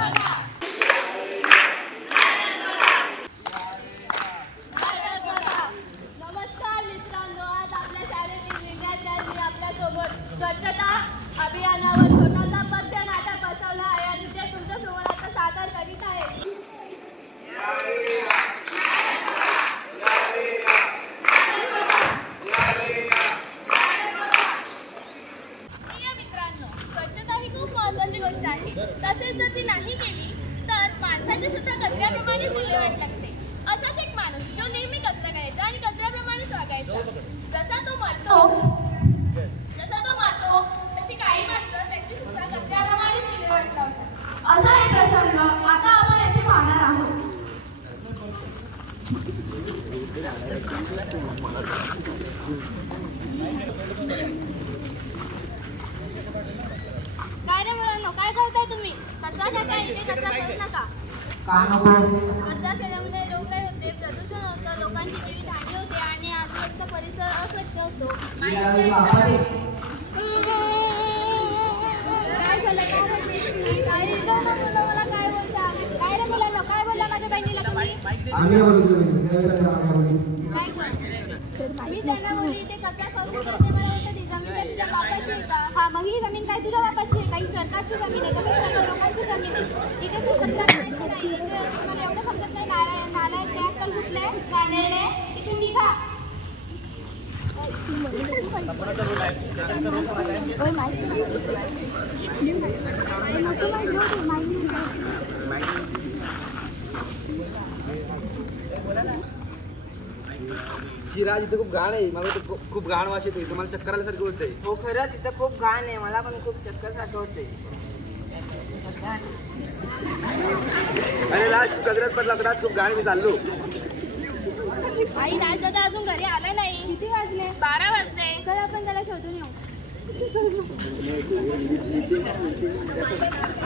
नमस्कार मित्रांनो, आज आपल्या शाळेतील विद्यार्थ्यांनी आपल्यासोबत स्वच्छता अभियानावर छोटासा पद्य नाटक बसवला आहे आणि ते तुमच्या समोर आता सादर करीत आहे. मित्रांनो, स्वच्छता ही खूप महत्त्वाची गोष्ट आहे. तसेच जर ती नाही केली तर माणसाची सुद्धा कचऱ्याप्रमाणे विल्हेवाट लागते. असाच एक माणूस जो नेहमी कचरा करायचा आणि कचऱ्याप्रमाणेच वागायचा. जसा तो मारतो तशी काही माणसं त्याची सुद्धा कचऱ्याप्रमाणेच विल्हेवाट लावतात. असा एक प्रसंग आता आपण येथे पाहणार आहोत. काय रे मुलांनो, काय करताय तुम्ही? कचरा टाका, इथे कचरा करू नका. कचरा केल्यामुळे रोगराई होते, प्रदूषण होतं, लोकांची जीवितहानी होते आणि आजूबाजूचा परिसर अस्वच्छ होतो. मला काय बोलता? काय रे मुलांनो, काय बोलला माझ्या बहिणीला तुम्ही? मी त्यांना बोलली इथे कचरा करू नका. ते मला बोलतात ही जमीन काय तुझ्या बापाची आहे का? हा, मग ही जमीन काय तुझ्या बापाची आहे? काही सरकारची जमीन आहे का? काही लोकांची जमीन आहे. इथे तू कचरा करायची नाही. तुम्हाला एवढं समजत नाही? नालायक बॅग कुठले नालेडे इथून निघा. चिराज इथे खूप घाण आहे. मला खूप घाण वास येतोय. तुम्हाला चक्कर आल्यासारखं होतंय. हो, खरंच इथं खूप घाण आहे. मला पण खूप चक्कर सारखं होतंय. अरे राज, तू कचऱ्यात पडला. राज, खूप घाण. मी चाललो. आई, राज दादा अजून घरी आला नाही. किती वाजले? 12 वाजले. चल आपण त्याला शोधून येऊ.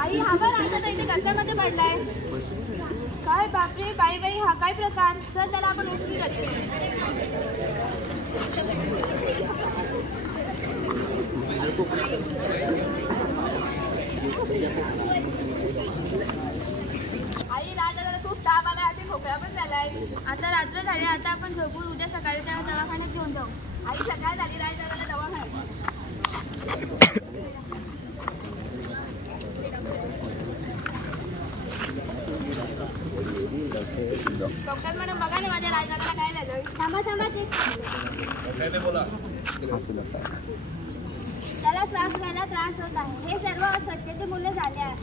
आई, हा बघ राज दादा इथे कचऱ्यामध्ये पडलाय. काय बापरे, बाई बाई, हा काय प्रकार? चल त्याला आपण उचलून घरी. आई, राजाला खूप ताप आला, ते खोकला पण झालाय. आता रात्र झाली, आता आपण झोपून उद्या सकाळी त्याला दवाखान्यात घेऊन जाऊ. आई, सकाळ झाली, राजाला दवाखान्यात. डॉक्टर मॅडम, बघा ना माझ्या राजाला काय झालं. थांबा चेक. त्याला श्वास घ्यायला त्रास होत आहे. हे सर्व अस्वच्छतेमुळे झाले आहे.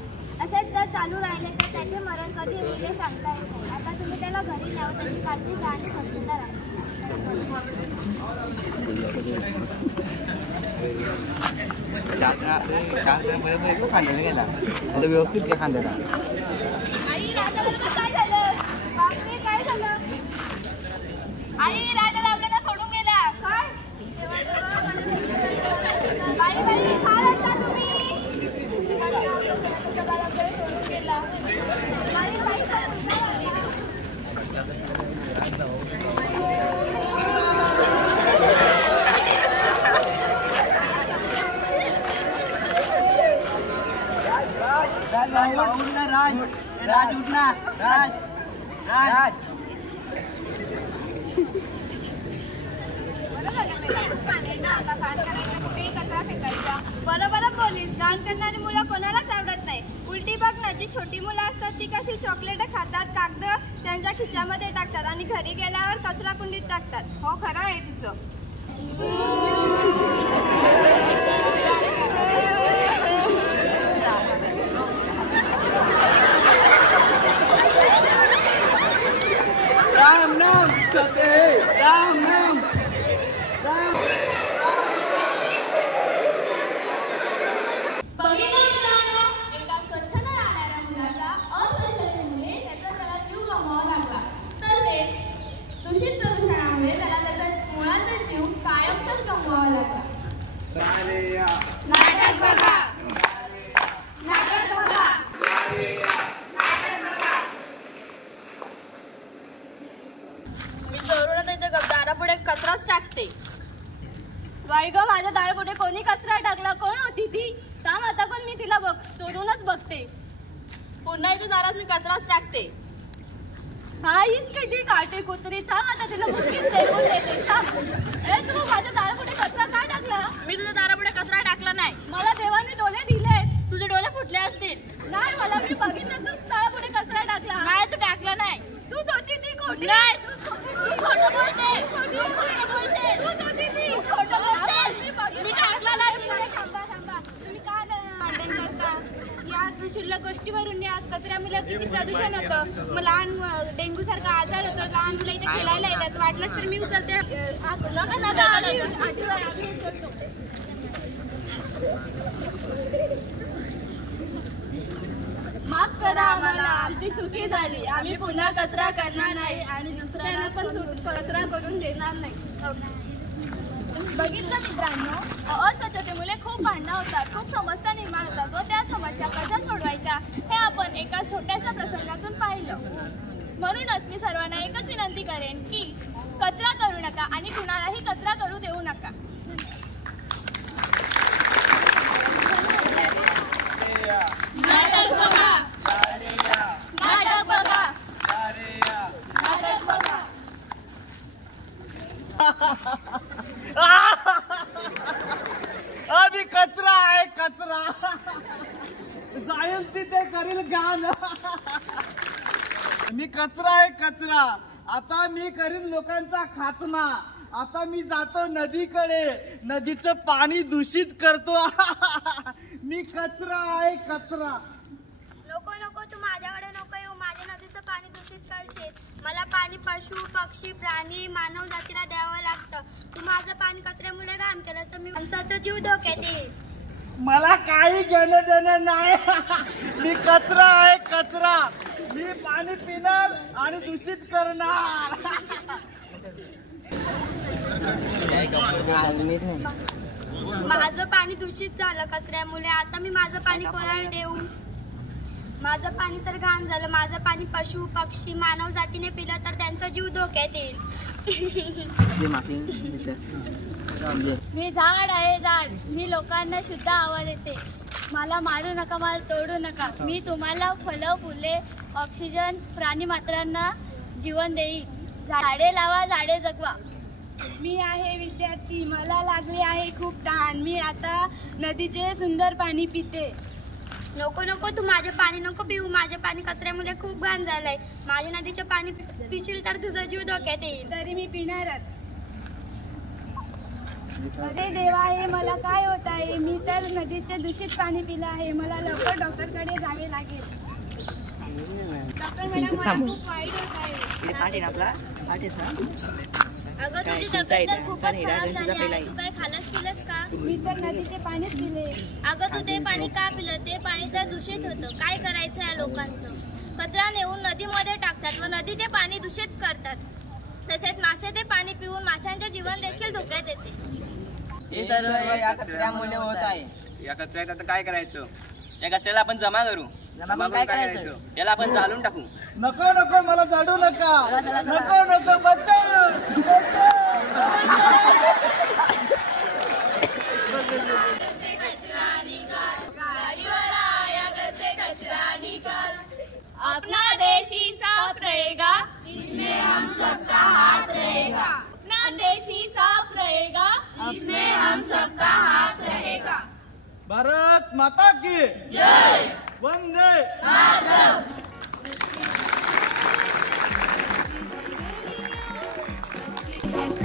असेच जर चालू राहिले तर त्याचे मरण कधी होईल सांगता येत नाही. आता तुम्ही त्याला घरी न्यावं, त्याची काळजी घ्या आणि स्वच्छता राहा. खांद्याला गेला आता व्यवस्थित घ्या खांद्याला. आई, राजाला काय झालं? बापरे, काय झालं? आई, राजाला आपल्याला सोडून गेला. काय? बाई बाई, काय रडता तुम्ही? सोडून गेला. बाई बाई, राज उठना. राज बरोबर पोलीस. घाण करणारी मुलं कोणालाच आवडत नाही. उलटी बघ ना, जी छोटी मुलं असतात ती कशी चॉकलेट खातात, कागद त्यांच्या खिशामध्ये टाकतात आणि घरी गेल्यावर कचरा कुंडीत टाकतात. हो, खरं आहे तुझं. राम नाम सत्य है. राम नाम. एका स्वच्छ न राहणाऱ्या मुलाच्या अस्वच्छतेमुळे त्याला जीव गमवावा लागला. तसेच दूषित प्रदूषणामुळे त्याला त्याचा मुलाचा जीव कायमचाच गमवावा लागला. नाटक बघा. मी चोरून त्याच्या दारापुढे कचराच टाकते. बाई ग, माझ्या दारापुढे कोणी कचरा टाकला? कोण होती ती? थांब, आता पण मी तिला चोरूनच बघते. पुन्हा दिवस मी कचराच टाकते. हा हीच किती काटे कुत्री, थांब आता तिला मुठीच फेकून देते. तू माझ्या दारापुढे कचरा काय टाकला? मी तुझ्या दारापुढे कचरा टाकला नाही. मला देवाने डोळे दिले. तुझे डोळे फुटले असतील. नाही, मला मी बघितलं तू दारापुढे कचरा टाकला. नाही, तू टाकला नाही. तूच होती ती खोटी. नाही, तू खोटं बोलते. तूच होती ती खोटं बोलते. मी टाकला नाही. थांबा, तुम्ही काय भांडण करता? या दुसऱ्या गोष्टीवरून या कचऱ्यामुळे किती प्रदूषण होतं. मग लहान डेंग्यू सारखा आजार होतो. लहान मुलं इथे खेळायला येतात. वाटलंच तर मी उचलते. माफ करा आम्हाला, आमची चुकी झाली. आम्ही पुन्हा कचरा करणार नाही आणि दुसऱ्यांना पण कचरा करून देणार नाही. बघितलं मित्रांनो, अस्वच्छतेमुळे खूप भांडणं होतात, खूप समस्या निर्माण होतात व त्या समस्या कशा सोडवायच्या हे आपण एका छोट्याशा प्रसंगातून पाहिलं. म्हणूनच मी सर्वांना एकच विनंती करेन की कचरा करू नका आणि कुणालाही कचरा करू देऊ नका. नाटक बघा, नाटक बघा, नाटक बघा. आम्ही कचरा आहे, कचरा जाईल तिथे करील गाण. मी कचरा आहे, कचरा. आता मी करीन लोकांचा खात्मा. आता मी जातो नदीकडे, नदीचं पाणी दूषित करतो. मी कचरा आहे, कचरा. नको नको, तू माझ्याकडे नको येऊ. माझ्या नदीचं पाणी दूषित करशील. मला पाणी पशु पक्षी प्राणी मानव जातीला द्यावं लागतं. तू माझं पाणी कचऱ्यामुळे घाण केलं तर मी माणसाचा जीव धोक्यात येईल. मला काही घेणं देणं नाही. मी कचरा आहे, कचरा. मी पाणी पिणार आणि दूषित करणार. माझं पाणी दूषित झालं कचऱ्यामुळे. आता मी माझं पाणी कोणाला देऊ? माझं पाणी तर घाण झालं. माझं पाणी पशु पक्षी मानव जातीने पिलं तर त्यांचा जीव धोक्यात येईल. मी झाड आहे, झाड. मी लोकांना शुद्ध हवा देते. मला मारू नका, मला तोडू नका. मी तुम्हाला फळं फुले ऑक्सिजन प्राणी मात्रांना जीवन देईन. झाडे लावा, झाडे जगवा. मी आहे विद्यार्थी. मला लागले आहे खूप तहान. मी आता नदीचे सुंदर पाणी पिते. नको नको, तू माझे पाणी नको पिऊ. माझे पाणी कचऱ्यामुळे खूप घाण झालंय. माझ्या नदीचे पाणी पिशील तर तुझा जीव धोक्यात येईल. तरी मी पिणारच. अरे देवा, हे मला काय होत आहे? मी तर नदीचे दूषित पाणी पिलं आहे. मला लवकर डॉक्टरकडे जावे लागेल. डॉक्टर मॅडम, मला खूप वाईट होत आहे. अगं, तुझी तब्येत तर खूपच खराब झाली आहे. तू काय खालस पिलंस का? मी तर नदीचे पाणीच पिले. अगं, तू ते पाणी का पिलं? ते पाणी तर दूषित होतं. काय करायचं या लोकांचं? कचरा नेऊन नदीमध्ये टाकतात व नदीचे पाणी दूषित करतात. तसेच मासे ते पाणी पिऊन माशांचे जीवन देखील धोक्यात येते. हे सर्व या कचऱ्यामुळे होत आहे. या कचऱ्यात आता काय करायचं? या कचऱ्याला आपण जमा करू. जमा करून काय करायचं? याला आपण जाळून टाकू. नको नको, मला जाडू नका. नको नको, बचाव. अपना देश ही साफ रहेगा, इसमें हम सबका हाथ रहेगा. अपना देश ही साफ रहेगा, इसमें हम सबका हाथ रहेगा. भारत माता की जय. वंदे मातरम. Yes,